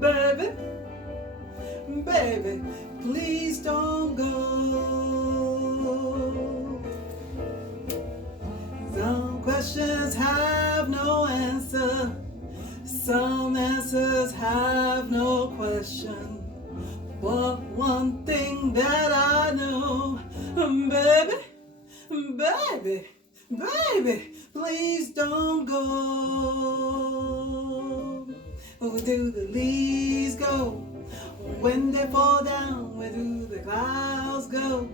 Baby, baby, please don't go. Some questions have no answer. Some answers have no question. But one thing that I know, baby, baby, baby, please don't go. Where do the leaves go? When they fall down, where do the clouds go?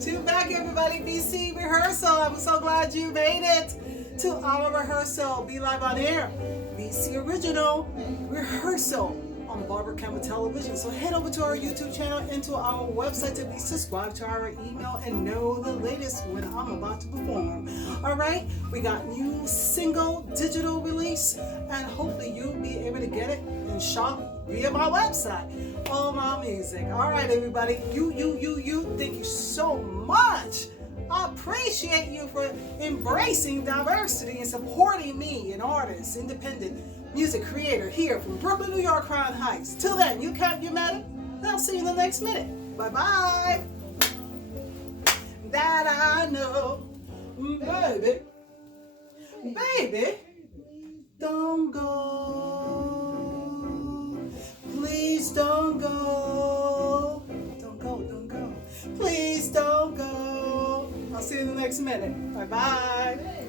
To back everybody, BC Rehearsal. I'm so glad you made it to our rehearsal. Be live on air. BC Original Rehearsal on Barbara Campbell Television. So head over to our YouTube channel and to our website to be subscribed to our email and know the latest when I'm about to perform. All right, we got new single digital release, and hopefully you'll be able to get it and shop via my website. All my music. All right, everybody. You. Thank you so much. I appreciate you for embracing diversity and supporting me, an artist, independent music creator here from Brooklyn, New York, Crown Heights. Till then, you count your matter, and I'll see you in the next minute. Bye-bye. That I know, baby, baby, don't go. Please don't go. Don't go. Please don't go. I'll see you in the next minute. Bye-bye.